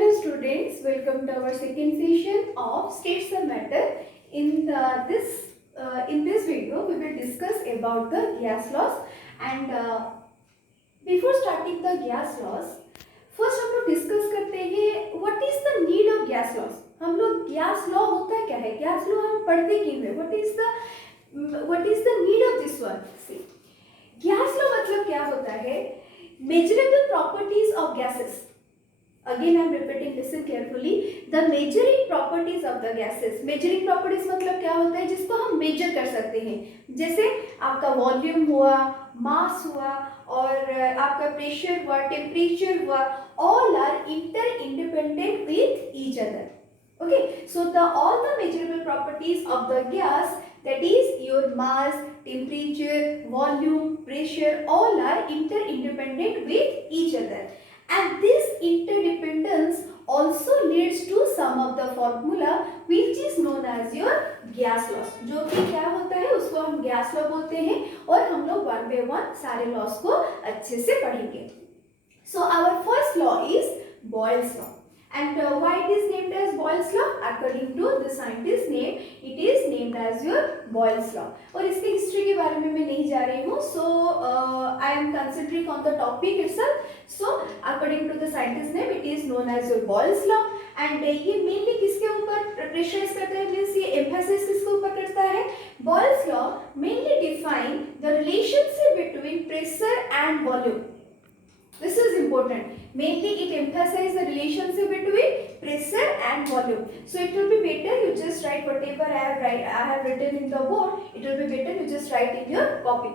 Hello students, welcome to our second session of States and Matter. In this video, we will discuss about the gas laws and before starting the gas laws, first हम लोग discuss करते हैं what is the need of gas laws. हम लोग gas law होता क्या है? gas law हम पढ़ते क्यों हैं? What is the need of this one? See, gas law मतलब क्या होता है? Measurable properties of gases. Again I am repeating, listen carefully. The measuring properties of the gases. Measuring properties मतलब क्या होता है जिसको हम मेजर कर सकते हैं. जैसे आपका वॉल्यूम हुआ, मास हुआ और आपका प्रेशर हुआ, टेम्परेचर हुआ, all are interdependent with each other. Okay, so all the measurable properties of the gas, that is your mass, temperature, volume, pressure, all are interdependent with each other. And this interdependence also leads to some of the formula which is known as your gas laws. जो कि क्या होता है उसको हम gas law बोलते हैं और हम लोग one by one सारे laws को अच्छे से पढ़ेंगे. So our first law is Boyle's law. And why it is named as Boyle's law? According to the scientist name, it is named as your Boyle's law. और इसके history के बारे में मैं नहीं जा रही हूँ. So I am concentrating on the topic itself. So according to the scientist name, it is known as your Boyle's law. And ये mainly किसके ऊपर प्रेशराइज करता है? मीन्स ये एम्फेसिस किसके ऊपर करता है? Boyle's law mainly define the relationship between pressure and volume. This is important. Mainly it emphasizes the relationship between pressure and volume. So it will be better you just write whatever I have written in the board. It will be better you just write in your copy.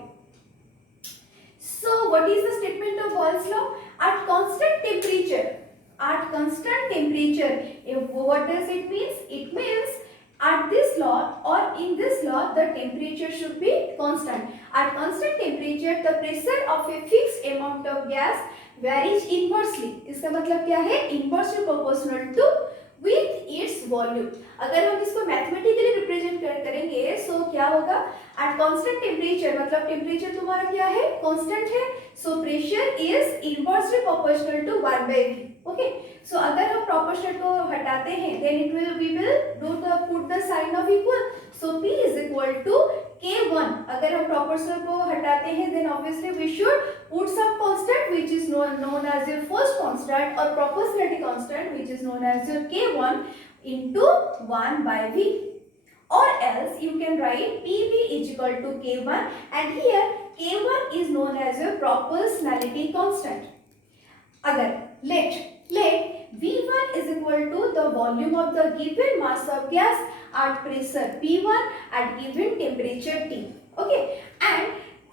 So what is the statement of Boyle's law? At constant temperature, what does it mean? It means at this law or in this law the temperature should be constant. At constant temperature the pressure of a fixed amount of gas varies inversely. इसका मतलब क्या है? Inversely proportional to with its volume. अगर हम इसको mathematically represent करेंगे सो क्या होगा? At constant temperature मतलब टेम्परेचर तुम्हारा क्या है? कांस्टेंट है. So pressure is inversely proportional to 1 by V. Okay. So अगर हम proportional को हटाते हैं then we will put the sign of equal. So P is equal to K1. अगर हम proportional को हटाते हैं then obviously we should put some constant which is known as your first constant or proportionality constant which is known as your K1 into 1 by V. Or else you can write PV is equal to K1 and here K1 is known as your proportionality constant. अगर let V1 is equal to the volume of the given mass of gas at pressure P1 at given temperature T. Okay, and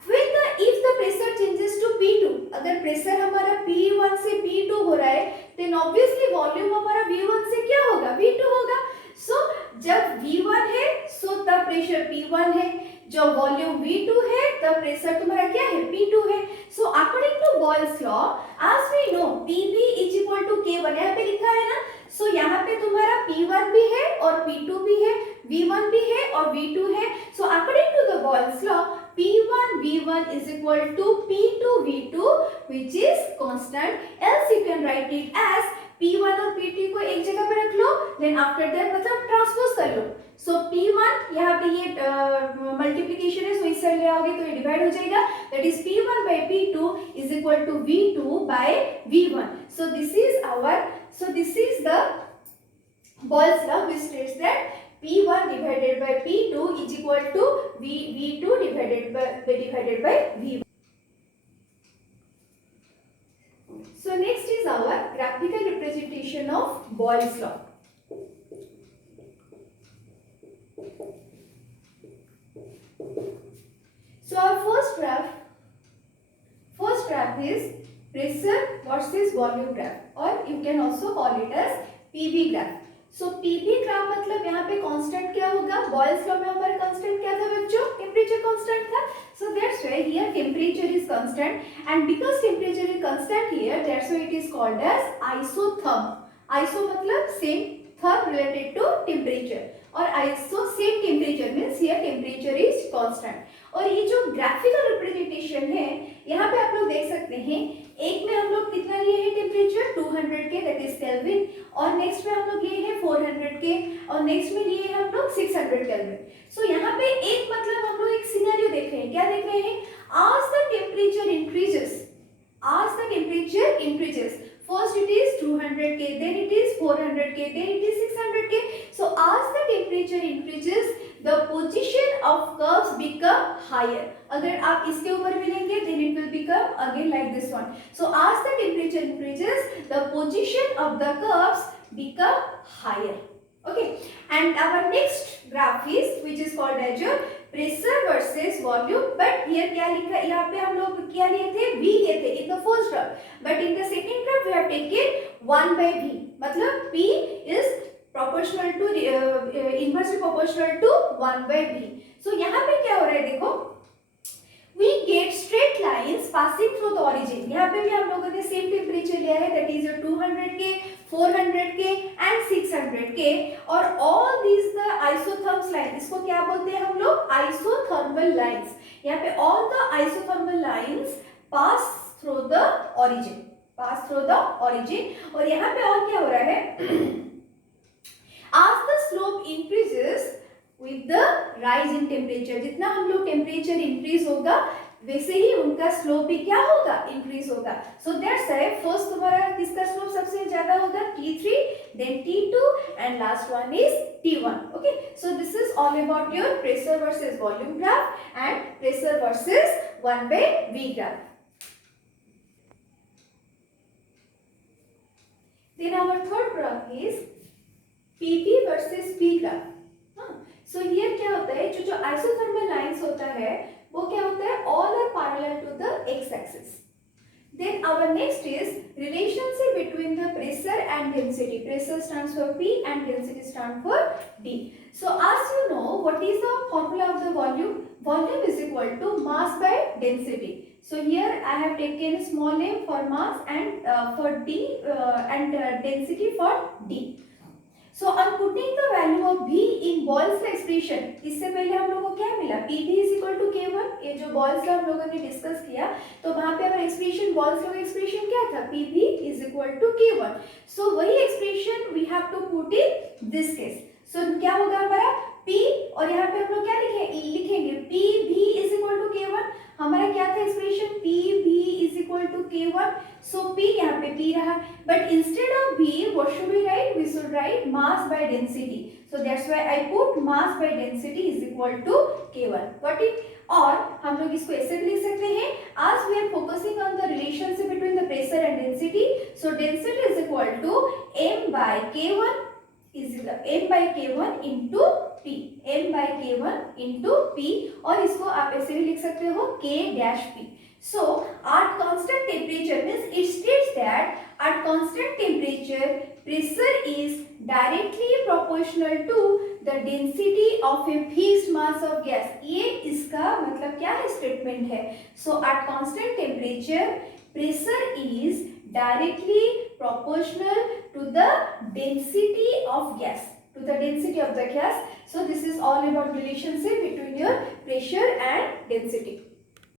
if the pressure changes to P2, अगर pressure हमारा P1 से P2 हो रहा है then obviously volume हमारा V1 से क्या होगा? V2 होगा. So जब V1 है so तब प्रेशर P1 है, जब वॉल्यूम V2 है तब प्रेशर तुम्हारा क्या है? P2 है. So according to Boyle's law, as we know PV is equal to K1 यहाँ पे लिखा है ना. So यहाँ पे तुम्हारा P1 भी है और P2 भी है, V1 भी है और V2 है. So according to the Boyle's law, P1 V1 is equal to P2 V2 which is constant. Else you can write it as P1 और P2 को एक जगह पे रख लो, then after that मतलब ट्रांसपोज कर लो. So P1 यहाँ पे ये मल्टीप्लिकेशन है, so इस साइड ले आओगे तो ये डिवाइड हो जाएगा. That is P1 by P2 is equal to V2 by V1. So this is the Boyle's law which states that P1 divided by P2 is equal to V2 divided by V1. So next is our graphical representation of Boyle's law. So our first graph is pressure versus volume graph or you can also call it as PV graph. So PV graph मतलब यहाँ पे constant क्या होगा? Boyle's law में हमारा constant क्या था बच्चों? टेम्परेचर कांस्टेंट था. So that's why here temperature is constant and because temperature is constant here that's why it is called as isotherm. Iso मतलब same, therm related to temperature और iso same temperature means here temperature is constant. और ये जो graphical representation है यहाँ पे आप लोग देख सकते हैं, एक में हम लोग कितना लिए हैं टेम्परेचर 200 के, दैट इज केल्विन, नेक्स्ट में हम लोग लिए हैं 400 के, और नेक्स्ट में लिए हैं हम लोग 600 केल्विन। सो यहाँ पे एक मतलब हम लोग एक सिनेरियो देख रहे हैं, क्या देख रहे हैं, as the temperature increases, first it is 200 K, then it is 400 K, then it is 600 K. So as the temperature increases, the position of curves become higher. अगर आप इसके ऊपर मिलेंगे then it will become again like this one. So as the temperature increases, the position of the curves become higher. Okay, and our next graph is which is called as your pressure versus volume. But here क्या लिखा है, यहाँ पे हम लोग क्या लिए थे, V लिए थे in the first graph, but in the second graph we have taken 1 by V, मतलब P is proportional to inversely proportional to 1 by V. So यहाँ पे क्या हो रहा है देखो, we get straight lines passing through the origin. यहाँ पे भी हम लोगों ने सेम टेम्परेचर लिया है, that is your 200K, 400K and 600K, और all these the isotherms line, इसको क्या बोलते हैं हम लोग, isothermal lines. यहाँ पे all the isothermal lines pass through the origin, और यहाँ पे और क्या हो रहा है, as the slope increases with the rise in temperature, जितना हम लोग टेम्परेचर इंक्रीज होगा वैसे ही उनका स्लोप भी क्या होगा, इंक्रीज होगा. सो दैट्स व्हाई फर्स्ट तुम्हारा किसका स्लोप सबसे ज्यादा होगा, T3, then T2 and last one is T1. Okay, so this is all about your pressure versus volume graph and pressure versus 1/V graph. Then our third graph is PP versus P graph. So here क्या होता है, जो isothermal lines होता है वो क्या होता है, all are parallel to the X axis. Then our next is relationship between the pressure and density. Pressure stands for P and density stand for D. So as you know what is the formula of the volume, volume is equal to mass by density. So here I have taken small m for mass and for D and density for D. So on putting the value of V in Boyle's expression, इससे पहले हम लोगों को क्या मिला, PV is equal to K1. ये जो Boyle's law हम लोगों ने डिस्कस किया, तो वहाँ पे हमारा एक्सप्रेशन, Boyle's लॉ का एक्सप्रेशन क्या था, PV is equal to K1. So वही expression we have to put in this case. So क्या होगा हमारा P, और यहाँ पे हम लोग क्या लिखेंगे PV is equal to K1. हमारा क्या था expression, PV is equal to K1. So P यहाँ पे P रहा, but instead of V what should we write, we should write mass by density. So that's why I put mass by density is equal to K1. Got it? और हम लोग इसको ऐसे भी लिख सकते हैं, as we are focusing on the relationship between the pressure and density, so density is equal to m by K1 into P, m by K1 into P, और इसको आप ऐसे भी लिख सकते हो K dash P. So at constant temperature means it states that at constant temperature pressure is directly proportional to the density of a fixed mass of gas. ये इसका मतलब क्या है, स्टेटमेंट है. So at constant temperature pressure is directly proportional to the density of gas, So this is all about relationship between your pressure and density.